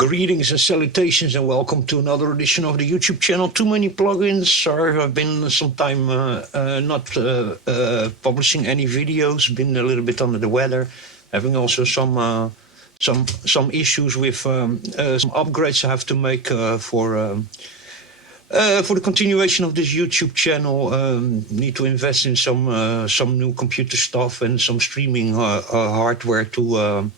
Greetings and salutations and welcome to another edition of the YouTube channel. Too many plugins. Sorry, I've been some time not publishing any videos. Been a little bit under the weather. Having also some issues with some upgrades I have to make for the continuation of this YouTube channel. Need to invest in some new computer stuff and some streaming hardware to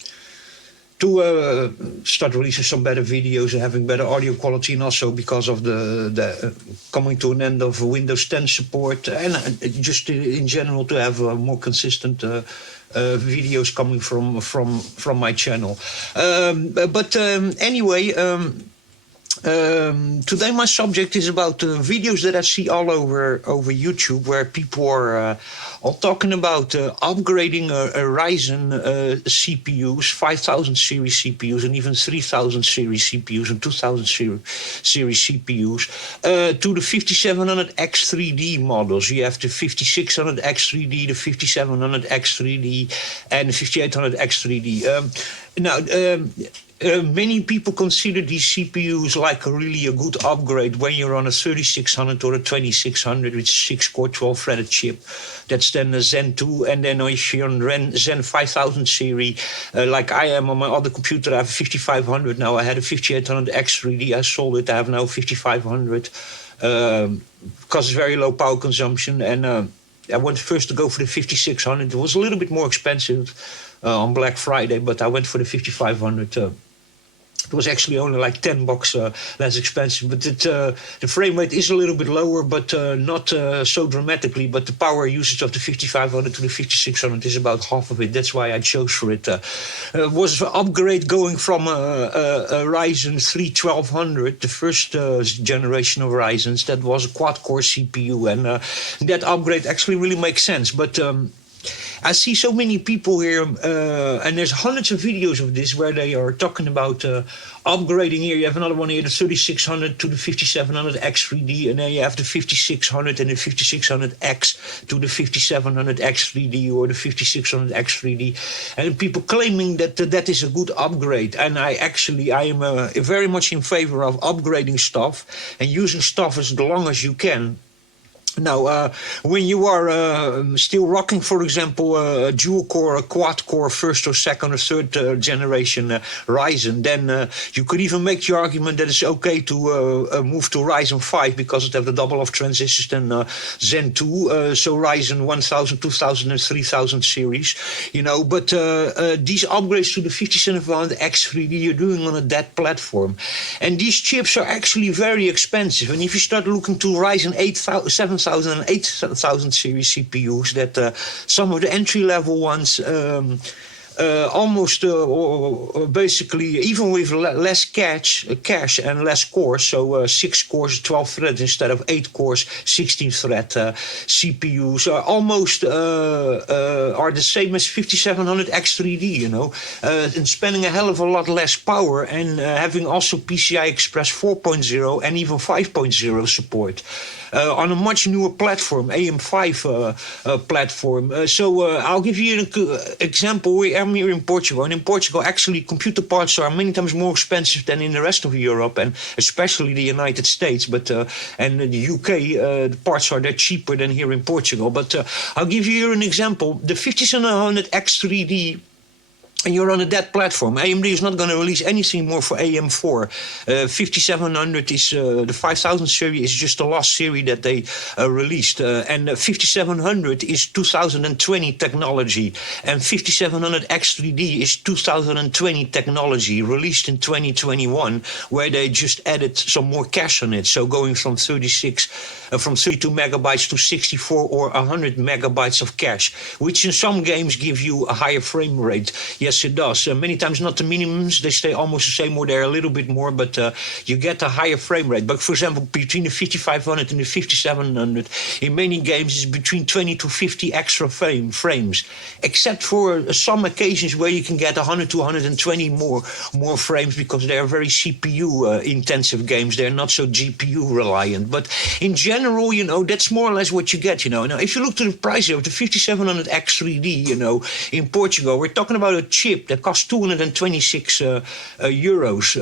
start releasing some better videos and having better audio quality, and also because of the coming to an end of Windows 10 support, and just in general to have more consistent videos coming from my channel. Anyway. Today my subject is about videos that I see all over YouTube, where people are all talking about upgrading a Ryzen CPUs, 5000 series CPUs, and even 3000 series CPUs and 2000 series CPUs to the 5700X3D models. You have the 5600X3D, the 5700X3D, and the 5800X3D. Many people consider these CPUs like really a good upgrade when you're on a 3600 or a 2600 with 6-core 12-threaded chip. That's then a Zen 2, and then if you're on Zen 5000 series, like I am on my other computer, I have a 5500 now. I had a 5800X3D, I sold it, I have now 5500, because it's very low power consumption, and I wanted first to go for the 5600. It was a little bit more expensive on Black Friday, but I went for the 5500. It was actually only like $10 less expensive, but the frame rate is a little bit lower, but not so dramatically. But the power usage of the 5500 to the 5600 is about half of it. That's why I chose for it. Was an upgrade going from a Ryzen 3 1200, the first generation of Ryzens. That was a quad-core CPU, and that upgrade actually really makes sense. But I see so many people here, and there's hundreds of videos of this where they are talking about upgrading. Here you have another one here, the 3600 to the 5700X3D, and then you have the 5600 and the 5600X to the 5700X3D or the 5600X3D, and people claiming that that is a good upgrade. And I am very much in favor of upgrading stuff and using stuff as long as you can. Now, when you are still rocking, for example, a dual-core, a quad-core, first or second or third generation Ryzen, then you could even make the argument that it's okay to move to Ryzen 5 because it has the double of transistors than Zen 2, so Ryzen 1000, 2000, and 3000 series, you know. But these upgrades to the 5700X3D you're doing on a dead platform, and these chips are actually very expensive. And if you start looking to Ryzen 7000 and 8000 series CPUs, that some of the entry-level ones almost basically, even with less cache and less cores, so 6 cores 12 threads instead of 8 cores 16 thread CPUs are almost are the same as 5700X3D, you know, and spending a hell of a lot less power, and having also PCI Express 4.0 and even 5.0 support. On a much newer platform, AM5 platform. So I'll give you an example. I'm here in Portugal, and in Portugal, actually, computer parts are many times more expensive than in the rest of Europe, and especially the United States. But and the UK, the parts are there cheaper than here in Portugal. But I'll give you here an example. The 5700X3D. And you're on a dead platform. AMD is not going to release anything more for AM4. 5700 is the 5000 series is just the last series that they released, and 5700 is 2020 technology, and 5700X3D is 2020 technology, released in 2021, where they just added some more cache on it. So going from 32 megabytes to 64 or 100 megabytes of cache, which in some games give you a higher frame rate. Yes, it does. Many times not the minimums, they stay almost the same or they're a little bit more, but you get a higher frame rate. But for example, between the 5500 and the 5700, in many games it's between 20 to 50 extra frames, except for some occasions where you can get 100 to 120 more frames, because they are very CPU intensive games. They're not so GPU reliant. But in general, you know, that's more or less what you get, you know. Now, if you look to the price of the 5700X3D, you know, in Portugal, we're talking about a chip that costs 226 euros,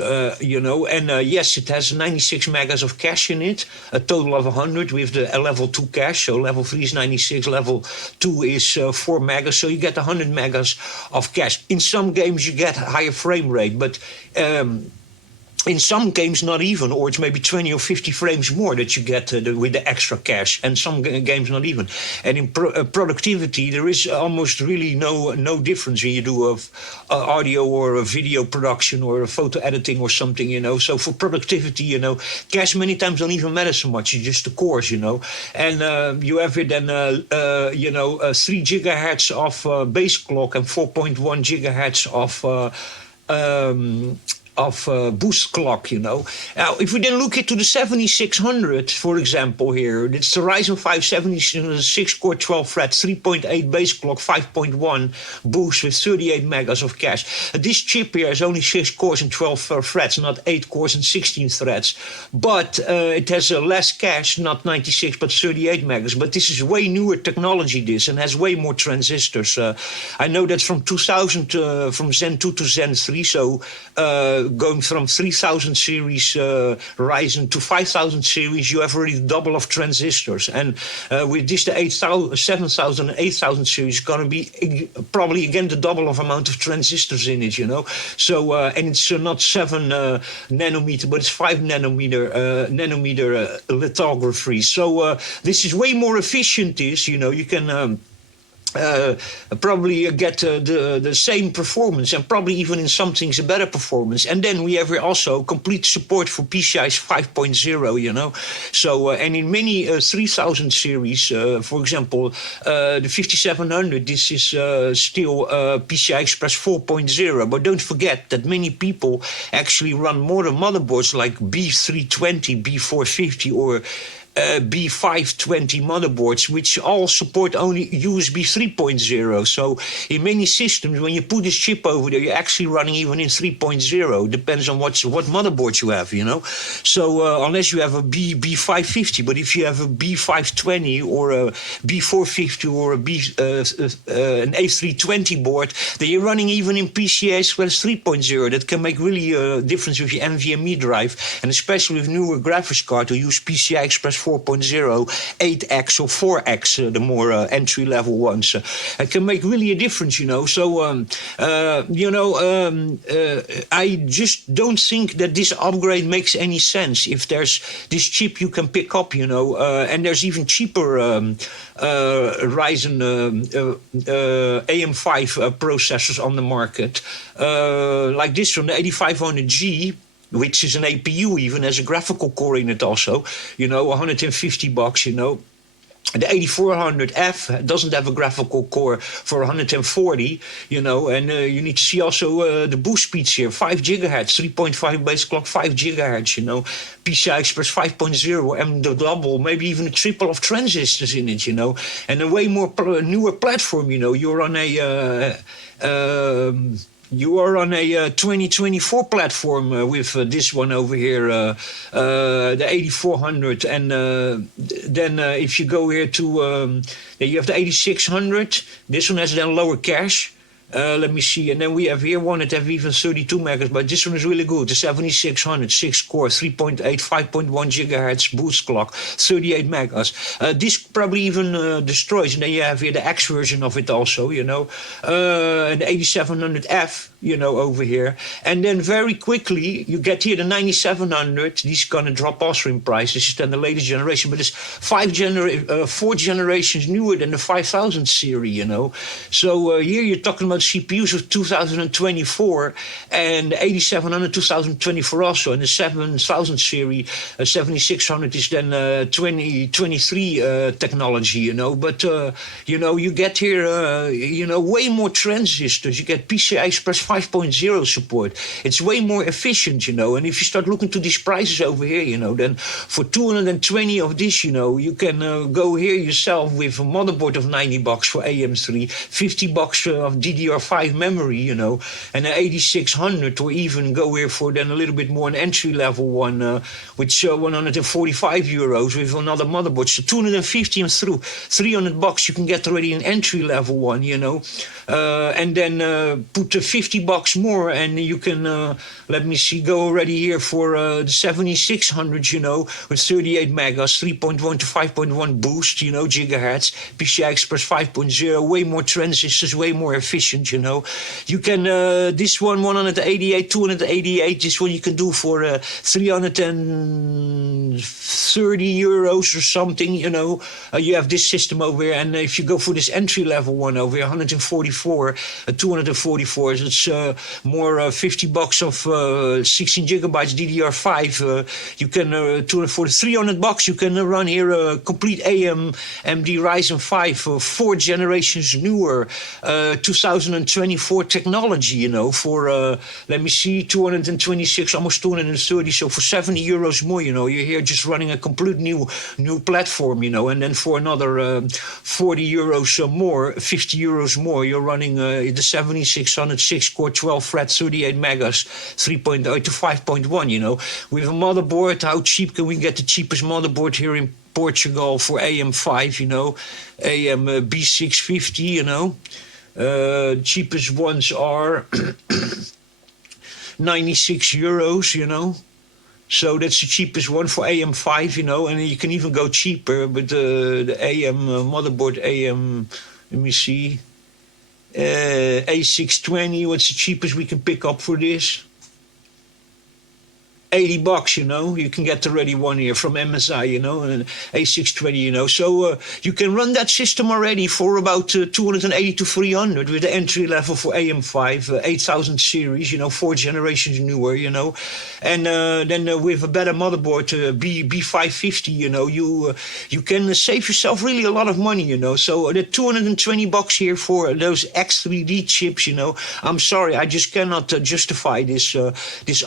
and yes, it has 96 megas of cache in it, a total of 100 with the level 2 cache. So level 3 is 96, level 2 is 4 megas, so you get 100 megas of cache. In some games you get higher frame rate, but in some games not even, or it's maybe 20 or 50 frames more that you get with the extra cache, and some games not even. And in productivity, there is almost really no difference when you do audio or a video production or a photo editing or something, So for productivity, cache many times don't even matter so much. It's just the cores, And you have it then, 3 gigahertz of base clock and 4.1 gigahertz of boost clock, Now, if we then look into the 7600, for example, here, it's the Ryzen 5 76-core 12-thread, 3.8 base clock, 5.1 boost with 38 megas of cache. This chip here has only 6 cores and 12 threads, not 8 cores and 16 threads. But it has less cache, not 96, but 38 megas. But this is way newer technology, and has way more transistors. I know that from 2000, from Zen 2 to Zen 3, so going from 3000 series Ryzen to 5000 series, you have already double of transistors. And with this, the 7000 and 8000 series, is going to be probably again the double of amount of transistors in it, So, and it's not 7 nanometer, but it's 5 nanometer lithography. So this is way more efficient. You can probably get the same performance, and probably even in some things a better performance. And then we have here also complete support for PCIe 5.0, So, and in many 3000 series, for example, the 5700, this is still PCI Express 4.0. But don't forget that many people actually run modern motherboards like B320, B450, or B520 motherboards, which all support only USB 3.0. So in many systems, when you put this chip over there, you're actually running even in 3.0. Depends on what motherboard you have, So unless you have a B550, but if you have a B520 or a B450 or an A320 board, then you're running even in PCI Express 3.0. That can make really a difference with your NVMe drive, and especially with newer graphics cards who use PCI Express 4.0, 8X or 4X, the more entry-level ones. It can make really a difference, So, I just don't think that this upgrade makes any sense. If there's this chip you can pick up, and there's even cheaper Ryzen AM5 processors on the market, like this one, the 8500G, which is an APU, even has a graphical core in it also, $150, The 8400F doesn't have a graphical core for 140, and you need to see also the boost speeds here, 5 gigahertz, 3.5 base clock, 5 gigahertz, PCI Express 5.0, and the double, maybe even a triple of transistors in it, and a way more newer platform, you're on a... You are on a 2024 platform with this one over here, the 8400. And then if you go here to, you have the 8600. This one has then lower cache. Let me see. And then we have here one that have even 32 megas, but this one is really good. The 7600, 6 core, 3.8, 5.1 gigahertz boost clock, 38 megas. This probably even destroys. And then you have here the X version of it also, and the 8700F, over here. And then very quickly, you get here the 9700. These going to drop also in price. This is then the latest generation, but it's 4 generations newer than the 5000 series, So here you're talking about CPUs of 2024 and the 8700 2024 also, and the 7000 series 7600 is then 2023 technology, But you get here way more transistors. You get PCI Express 5.0 support. It's way more efficient, you know. And if you start looking to these prices over here, you know, then for 220 of this, you know, you can go here yourself with a motherboard of 90 bucks for AM3, 50 bucks of DDR5 memory, you know, and an 8600, or even go here for then a little bit more an entry level one, which 145 euros with another motherboard. So 250 and through 300 bucks, you can get already an entry level one, you know, and then put 50 bucks more, and you can, let me see, go already here for the 7600, you know, with 38 megas, 3.1 to 5.1 boost, you know, gigahertz, PCI Express 5.0, way more transistors, way more efficient, you know. You can, this one, 188, 288, this one you can do for 330 euros or something, you know. You have this system over here, and if you go for this entry level one over here, 144, 244, it's more 50 bucks of 16 gigabytes DDR5. You can 240, 300 bucks. You can run here a complete AMD Ryzen 5, 4 generations newer, 2024 technology. You know, for let me see, 226, almost 230. So for 70 euros more, you know, you're here just running a complete new platform. You know, and then for another 40 euros more, 50 euros more, you're running the 7600 6-core 12 thread 38 megas 3.0 to 5.1, you know. With a motherboard, how cheap can we get the cheapest motherboard here in Portugal for AM5, you know, AM B650, you know. Cheapest ones are 96 euros, you know. So that's the cheapest one for AM5, you know, and you can even go cheaper, but the AM motherboard, AM, let me see, A620, what's the cheapest we can pick up for this? 80 bucks, you know, you can get already one here from MSI, you know, and A620, you know. So you can run that system already for about 280 to 300 with the entry level for AM5, 8000 series, you know, 4 generations newer, you know. And then with a better motherboard, B550, you know, you can save yourself really a lot of money, you know. So the 220 bucks here for those X3D chips, you know, I'm sorry, I just cannot justify this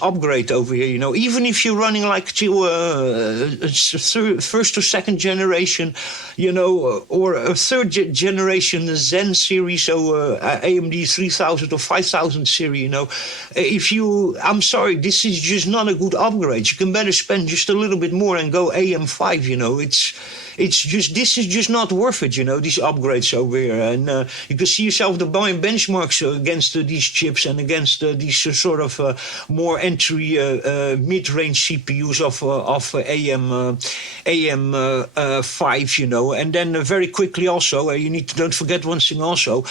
upgrade over here, you know. Even if you're running like to first or second generation, you know, or a third generation Zen series, so AMD 3000 or 5000 series, you know, I'm sorry, this is just not a good upgrade. You can better spend just a little bit more and go AM5, you know. This is just not worth it, you know, these upgrades over here. And you can see yourself the benchmarks against these chips and against these sort of more entry mid-range CPUs of AM5, you know. And then very quickly also, you need to don't forget one thing also.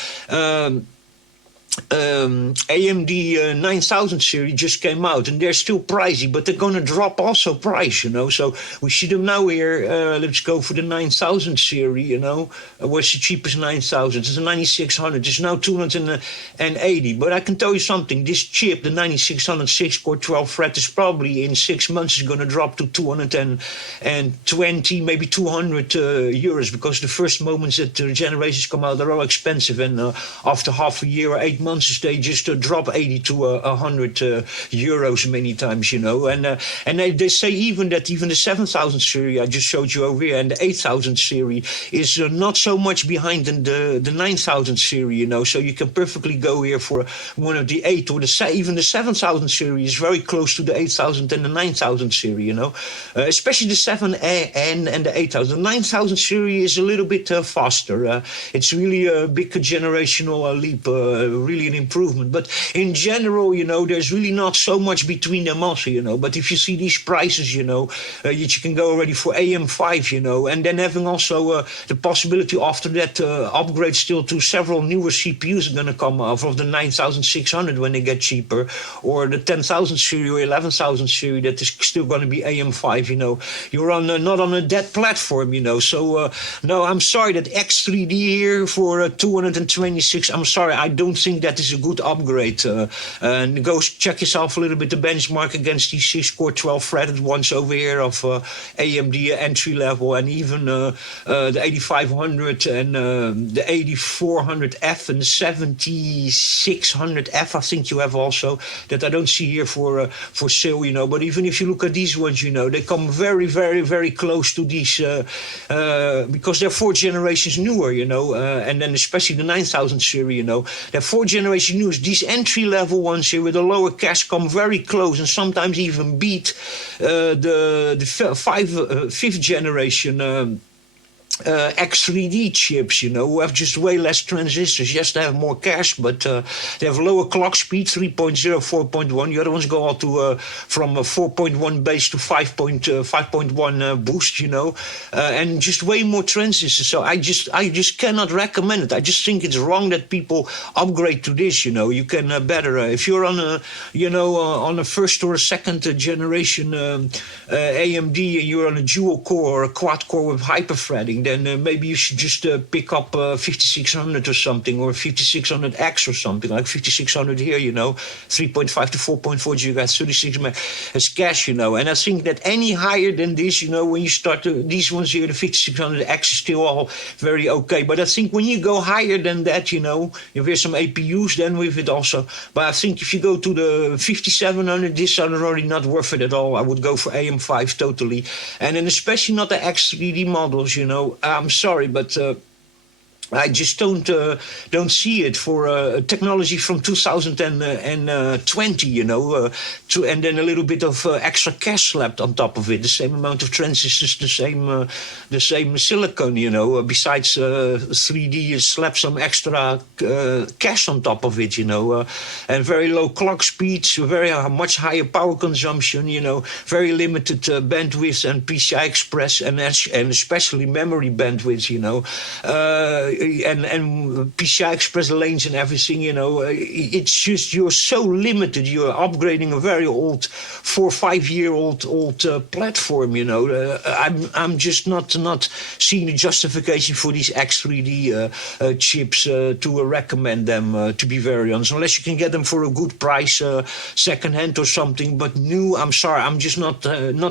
AMD 9000 series just came out, and they're still pricey, but they're going to drop also price, you know. So we see them now here. Let's go for the 9000 series, you know. What's the cheapest 9000? It's a 9600. It's now 280. But I can tell you something. This chip, the 9600 6-core 12 thread, is probably in 6 months is going to drop to 220, maybe 200 euros, because the first moments that the generations come out are all expensive, and after half a year or 8 months, they just drop 80 to 100 euros many times, you know. And they say even that even the 7000 series I just showed you over here and the 8000 series is not so much behind than the 9000 series, you know. So you can perfectly go here for one of the 8 or even the 7000 series is very close to the 8000 and the 9000 series, you know. Especially the 7 and the 8000. The 9000 series is a little bit faster. It's really a big generational leap. Really an improvement, but in general, you know, there's really not so much between them also, you know. But if you see these prices, you know, you can go already for AM5, you know, and then having also the possibility after that upgrade still to several newer CPUs are going to come off of the 9600 when they get cheaper, or the 10,000 series or 11,000 series that is still going to be AM5, you know. You're on not on a dead platform, you know. So no, I'm sorry that X3D here for 226. I'm sorry, I don't think that is a good upgrade. And go check yourself a little bit the benchmark against these 6-core 12-threaded ones over here of AMD entry level, and even the 8500 and the 8400F and the 7600F. I think you have also, that I don't see here for sale, you know. But even if you look at these ones, you know, they come very, very, very close to these because they're 4 generations newer, you know, and then especially the 9000 series, you know, they're 4 generations newer. These entry level ones here with a lower cache come very close and sometimes even beat the 5th generation X3D chips, you know, who have just way less transistors. Yes, they have more cache, but they have lower clock speed, 3.0, 4.1. The other ones go all to from 4.1 base to 5.1 boost, you know, and just way more transistors. So I just cannot recommend it. I just think it's wrong that people upgrade to this. You know, you can better if you're on a, you know, on a first or a second generation AMD, and you're on a dual core or a quad core with hyperthreading, then maybe you should just pick up 5600 or something, or 5600X or something, like 5600 here, you know, 3.5 to 4.4 gigahertz, 36 as cache, you know. And I think that any higher than this, you know, when you start these ones here, the 5600X is still all very okay. But I think when you go higher than that, you know, you have some APUs then with it also. But I think if you go to the 5700, these are already not worth it at all. I would go for AM5 totally. And then especially not the X3D models, you know. I'm sorry, but I just don't see it for technology from 2020, you know, and then a little bit of extra cache slapped on top of it, the same amount of transistors, the same silicon, you know. Besides 3D, slap some extra cache on top of it, you know, and very low clock speeds, very much higher power consumption, you know, very limited bandwidth and PCI Express and especially memory bandwidth, you know. And PCI Express lanes and everything, you know, it's just you're so limited. You're upgrading a very old 4 or 5 year old platform, you know. I'm just not seeing the justification for these X3D chips to recommend them, to be very honest, unless you can get them for a good price, second hand or something. But new, I'm sorry, I'm just not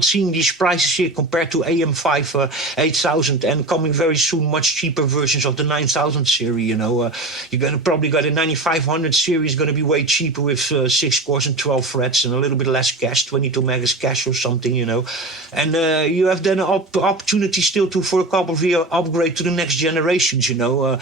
seeing these prices here compared to AM5 8000 and coming very soon much cheaper versions of the 9000 series, you know. You're going to probably got a 9500 series, going to be way cheaper with 6 cores and 12 threads and a little bit less cache, 22 megas cache or something, you know. And you have then an opportunity still to, for a couple of years, upgrade to the next generations, you know,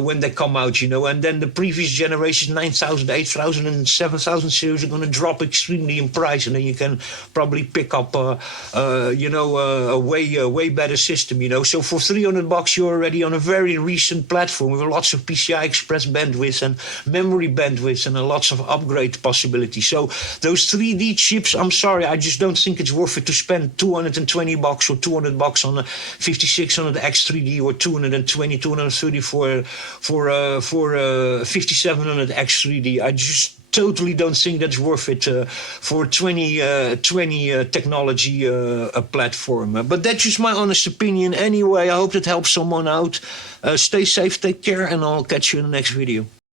when they come out, you know. And then the previous generations, 9000, 8000 and 7000 series are going to drop extremely in price, and then you can probably pick up, you know, a way better system, you know. So for $300, you're already on a very recent platform with lots of PCI Express bandwidth and memory bandwidth and lots of upgrade possibilities. So those 3D chips, I'm sorry, I just don't think it's worth it to spend $220 or $200 on a 5600X 3D or 230 for 5700X 3D. I just totally don't think that's worth it for 2020 technology platform. But that's just my honest opinion anyway. I hope that helps someone out. Stay safe, take care, and I'll catch you in the next video.